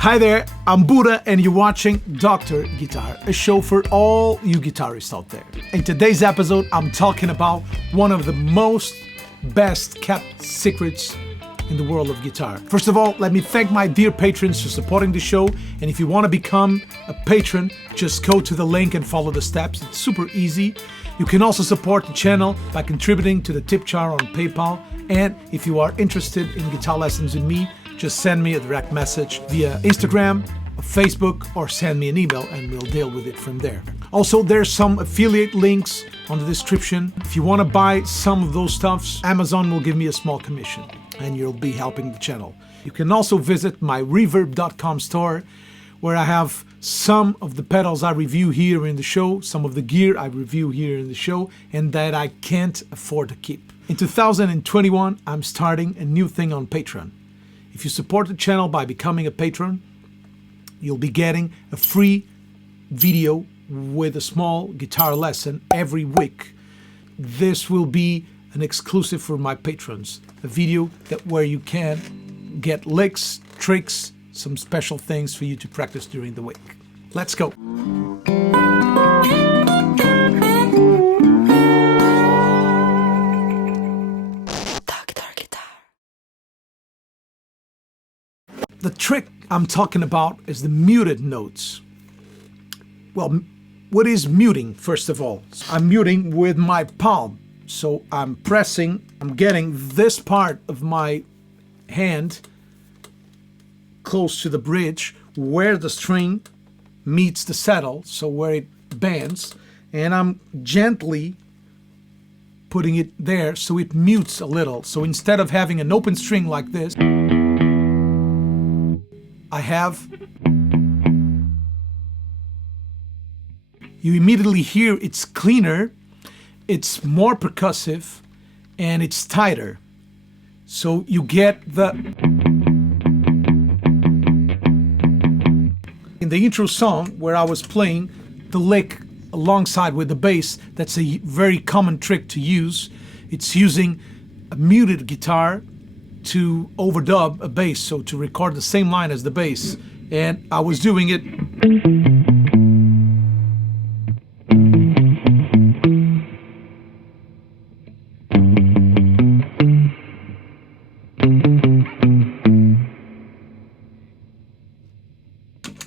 Hi there, I'm Budda and you're watching Dr. Guitar, a show for all you guitarists out there. In today's episode, I'm talking about one of the most best kept secrets in the world of guitar. First of all, let me thank my dear patrons for supporting the show, and if you want to become a patron, just go to the link and follow the steps. It's super easy. You can also support the channel by contributing to the tip jar on PayPal, and if you are interested in guitar lessons with me, just send me a direct message via Instagram, Facebook, or send me an email and we'll deal with it from there. Also, there's some affiliate links on the description. If you want to buy some of those stuffs, Amazon will give me a small commission and you'll be helping the channel. You can also visit my reverb.com store where I have some of the pedals I review here in the show, some of the gear I review here in the show, and that I can't afford to keep. In 2021, I'm starting a new thing on Patreon. If you support the channel by becoming a patron, you'll be getting a free video with a small guitar lesson every week. This will be an exclusive for my patrons, a video where you can get licks, tricks, some special things for you to practice during the week. Let's go. The trick I'm talking about is the muted notes. Well, what is muting, first of all? I'm muting with my palm. So I'm getting this part of my hand close to the bridge where the string meets the saddle, so where it bends, and I'm gently putting it there so it mutes a little. So instead of having an open string like this, I have, you immediately hear it's cleaner, it's more percussive, and it's tighter. So you get the... In the intro song where I was playing the lick alongside with the bass, that's a very common trick to use. It's using a muted guitar to overdub a bass, so to record the same line as the bass. And I was doing it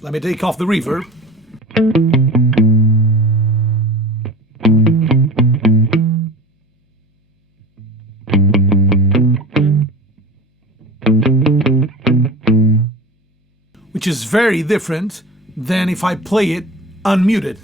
let me take off the reverb. Which is very different than if I play it unmuted.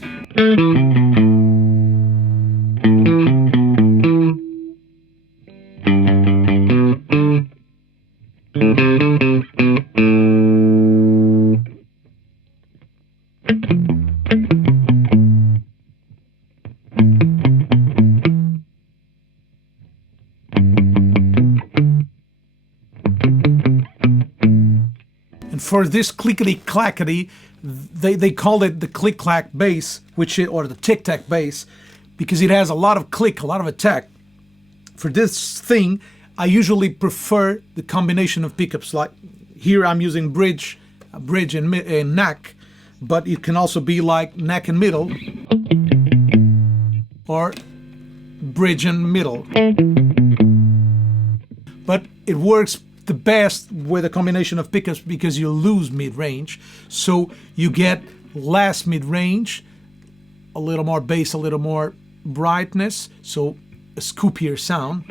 For this clickety-clackety, they call it the click-clack bass, or the tic-tac bass, because it has a lot of click, a lot of attack. For this thing, I usually prefer the combination of pickups. Like here I'm using bridge and neck, but it can also be like neck and middle, or bridge and middle. But it works the best with a combination of pickups because you lose mid-range, so you get less mid-range, a little more bass, a little more brightness, so a scoopier sound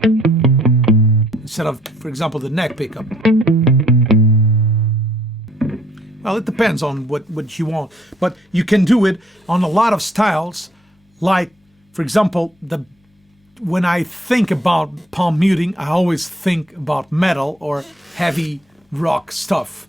instead of, for example, the neck pickup. Well, it depends on what you want, but you can do it on a lot of styles. Like, for example, when I think about palm muting, I always think about metal or heavy rock stuff.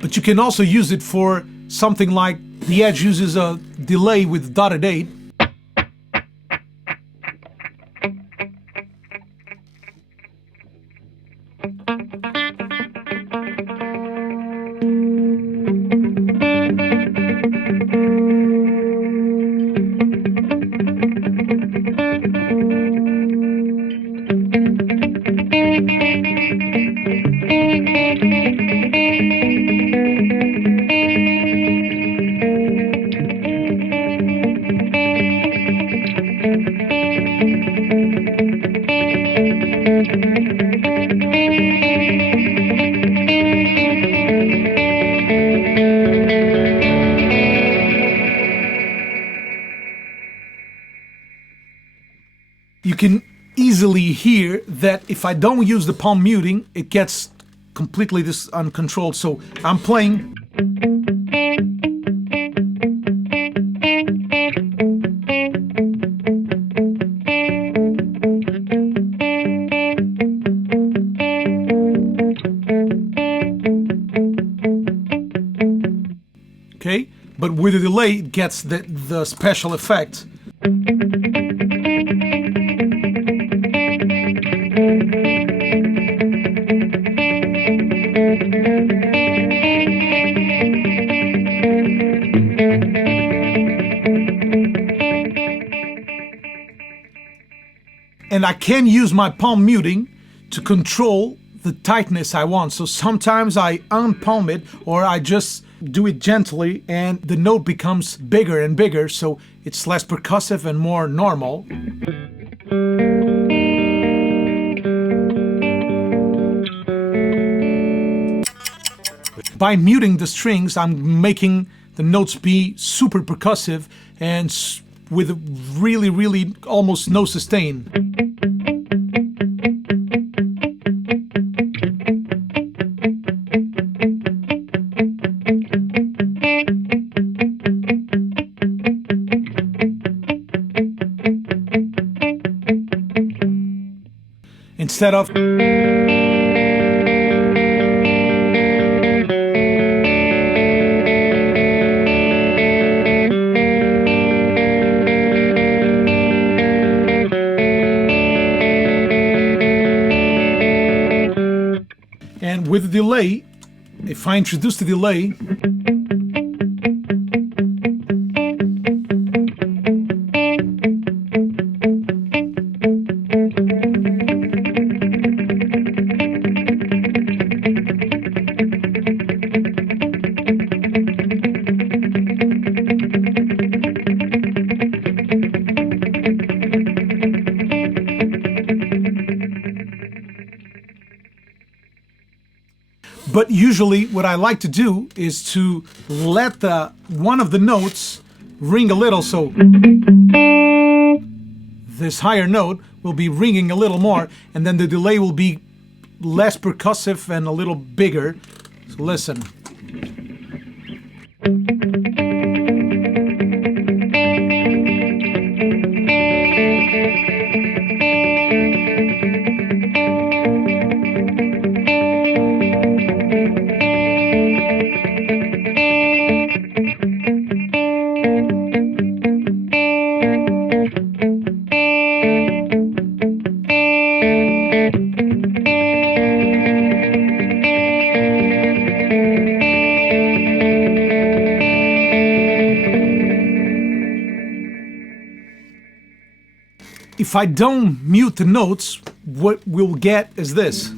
But you can also use it for something like the Edge uses a delay with dotted 8. you can easily hear that if I don't use the palm muting, it gets completely uncontrolled. So I'm playing. Okay, but with a delay, it gets the special effect. And I can use my palm muting to control the tightness I want. So sometimes I unpalm it, or I just do it gently, and the note becomes bigger and bigger, so it's less percussive and more normal. By muting the strings, I'm making the notes be super percussive and with really, really almost no sustain. Instead of and with the delay, if I introduce the delay, but usually what I like to do is to let one of the notes ring a little, so this higher note will be ringing a little more, and then the delay will be less percussive and a little bigger. So listen. If I don't mute the notes, what we'll get is this.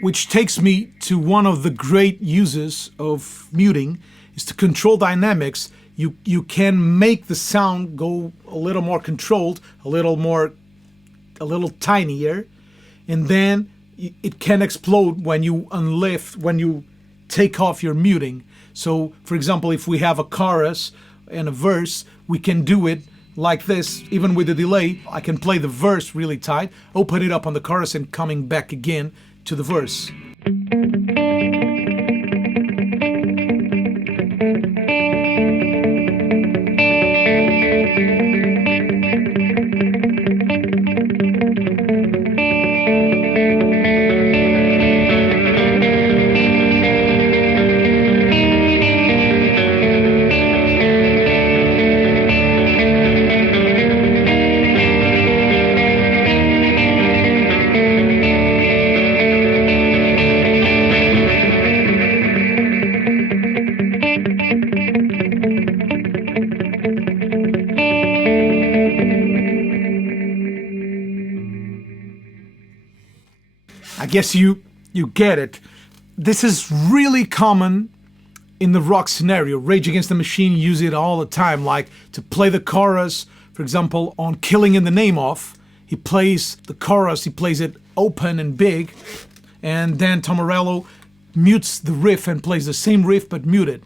Which takes me to one of the great uses of muting, is to control dynamics. You can make the sound go a little more controlled, a little tinier, and then it can explode when you unlift, when you take off your muting. So, for example, if we have a chorus and a verse, we can do it like this, even with a delay. I can play the verse really tight, open it up on the chorus, and coming back again to the verse. guess you get it. This is really common in the rock scenario. Rage Against the Machine use it all the time, like to play the chorus, for example, on Killing in the Name Of. He plays the chorus, he plays it open and big, and then Tom Morello mutes the riff and plays the same riff but muted.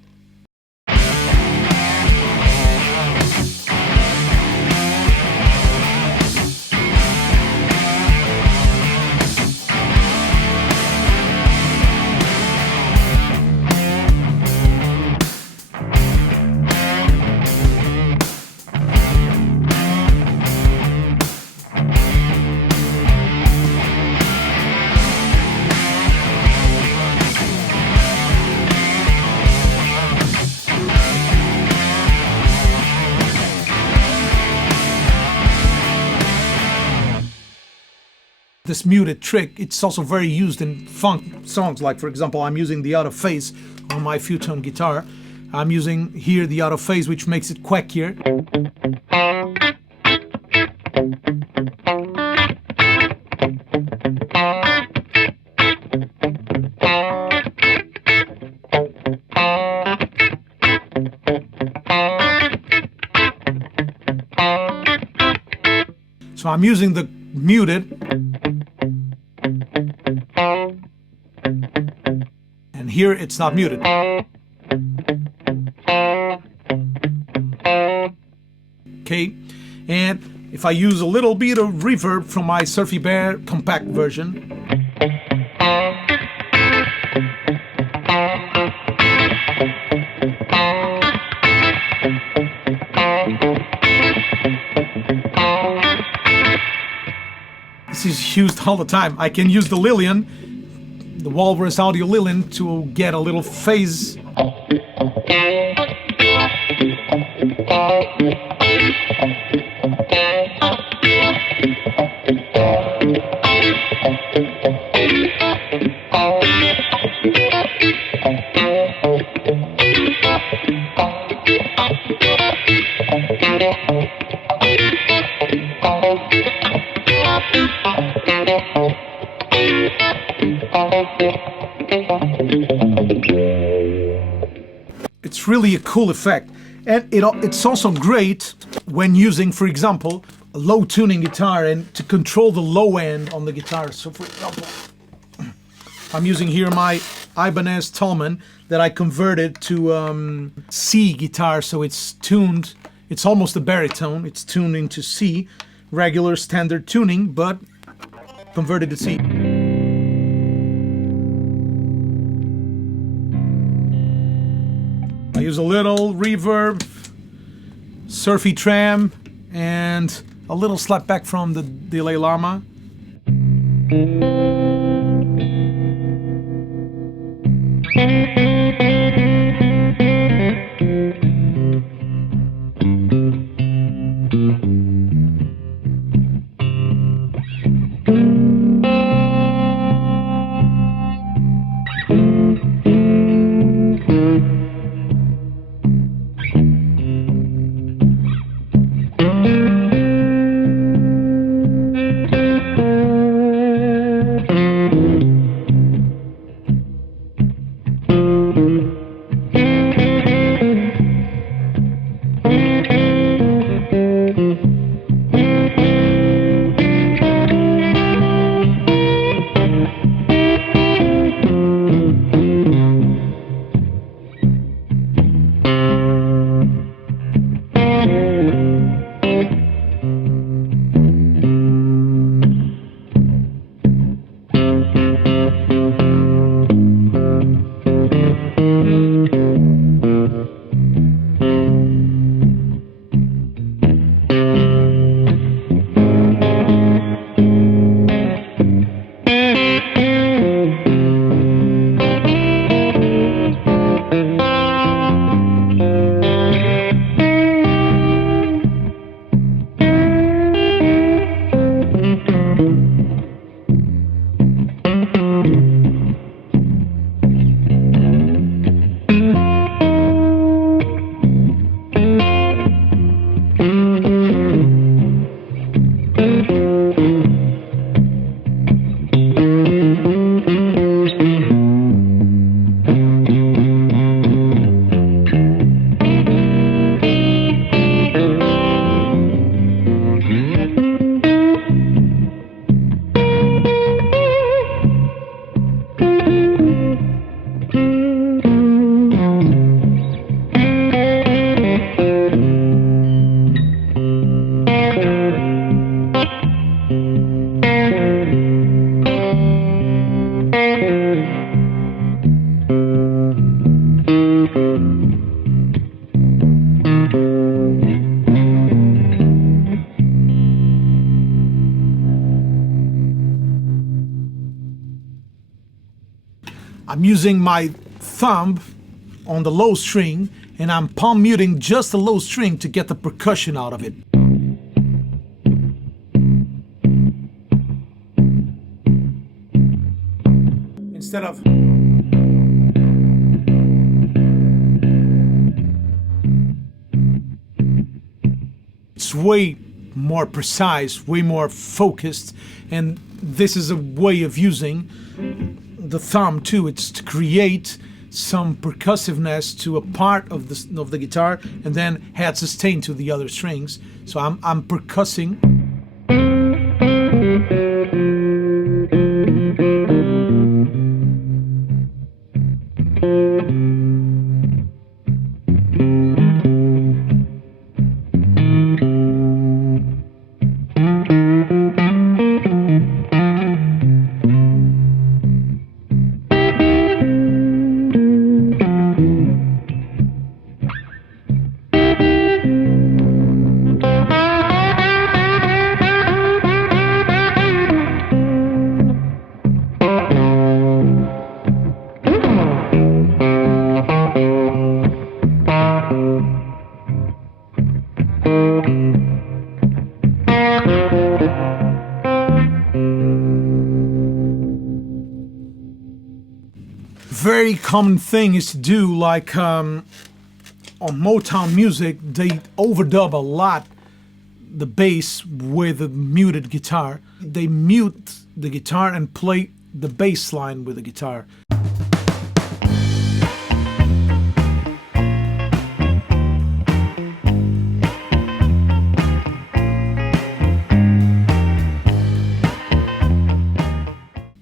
This muted trick, it's also very used in funk songs, like for example I'm using the out of phase on my few-tone guitar. I'm using here the out of phase, which makes it quackier. So I'm using the muted, and here it's not muted. Okay, and if I use a little bit of reverb from my Surfy Bear compact version, this is used all the time. I can use the Lillian, the Walrus Audio Lillian, to get a little phase. It's really a cool effect, and it's also great when using, for example, a low tuning guitar and to control the low end on the guitar. So for example, I'm using here my Ibanez Tallman that I converted to C guitar, so it's tuned, it's almost a baritone, it's tuned into C, regular standard tuning, but converted to C. I use a little reverb, Surfy Tram, and a little slapback from the Delay Llama. using my thumb on the low string, and I'm palm muting just the low string to get the percussion out of it. Instead of it's way more precise, way more focused, and this is a way of using the thumb too. It's to create some percussiveness to a part of the guitar and then add sustain to the other strings. So I'm percussing. Very common thing is to do, like on Motown music, they overdub a lot the bass with a muted guitar. They mute the guitar and play the bass line with the guitar.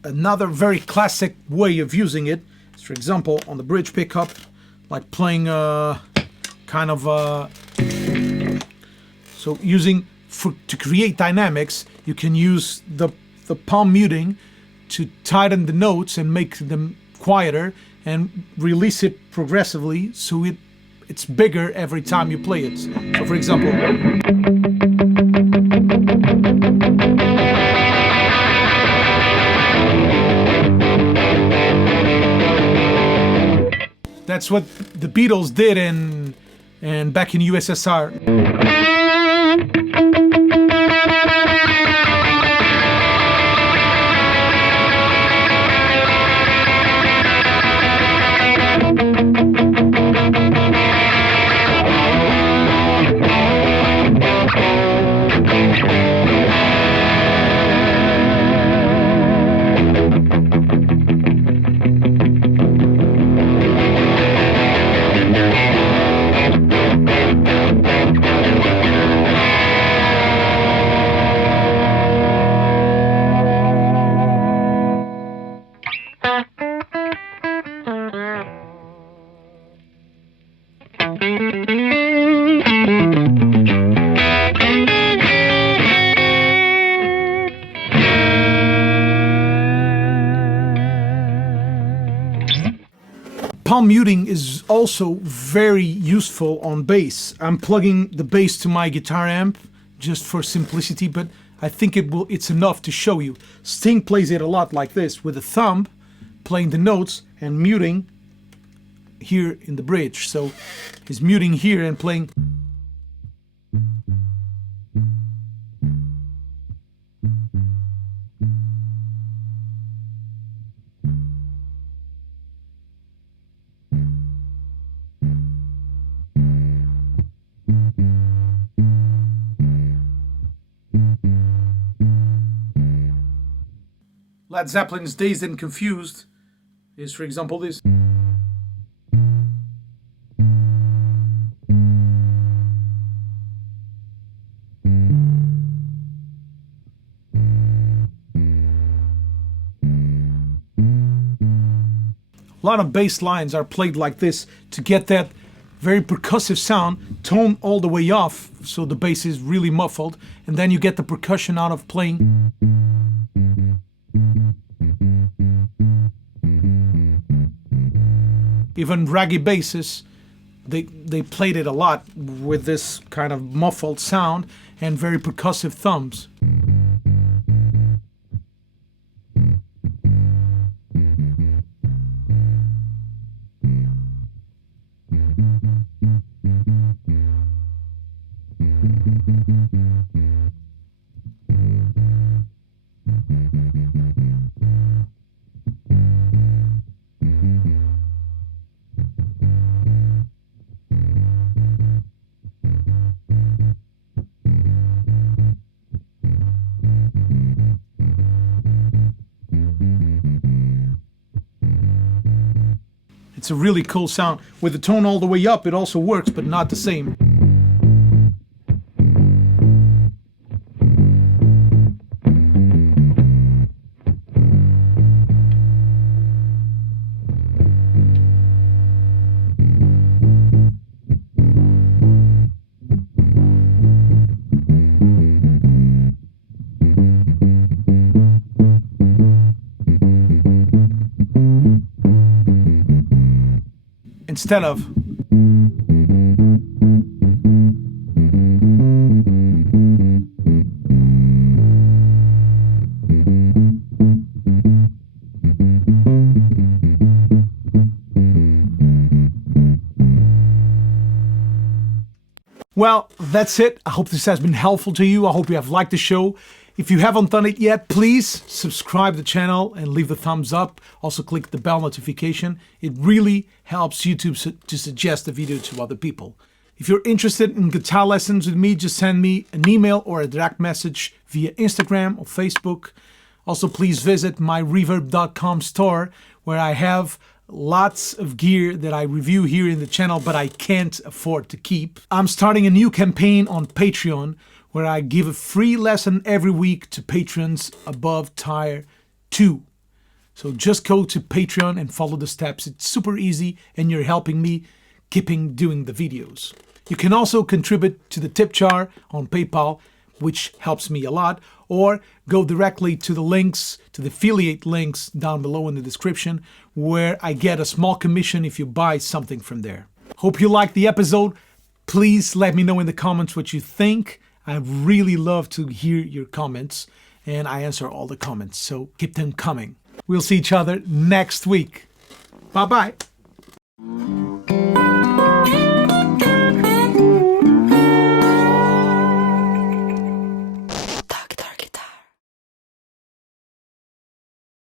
Another very classic way of using it is, for example, on the bridge pickup, like playing kind of so using to create dynamics, you can use the palm muting to tighten the notes and make them quieter and release it progressively so it's bigger every time you play it. So for example, that's what the Beatles did in back in USSR. Palm muting is also very useful on bass. I'm plugging the bass to my guitar amp just for simplicity, but I think it's enough to show you. Sting plays it a lot like this, with the thumb playing the notes and muting here in the bridge. So he's muting here and playing. Led Zeppelin's Dazed and Confused is, for example, this. A lot of bass lines are played like this to get that very percussive sound, tone all the way off so the bass is really muffled, and then you get the percussion out of playing. Even raggy basses, they played it a lot with this kind of muffled sound and very percussive thumbs. It's a really cool sound. With the tone all the way up, it also works, but not the same. Instead of well, that's it. I hope this has been helpful to you. I hope you have liked the show. If you haven't done it yet, please subscribe to the channel and leave the thumbs up. Also click the bell notification. It really helps YouTube to suggest the video to other people. If you're interested in guitar lessons with me, just send me an email or a direct message via Instagram or Facebook. Also, please visit my reverb.com store, where I have lots of gear that I review here in the channel, but I can't afford to keep. I'm starting a new campaign on Patreon, where I give a free lesson every week to patrons above tier 2. So just go to Patreon and follow the steps. It's super easy, and you're helping me keeping doing the videos. You can also contribute to the tip jar on PayPal, which helps me a lot, or go directly to the links, to the affiliate links down below in the description, where I get a small commission if you buy something from there. Hope you liked the episode. Please let me know in the comments what you think. I really love to hear your comments, and I answer all the comments, so keep them coming. We'll see each other next week. Bye-bye.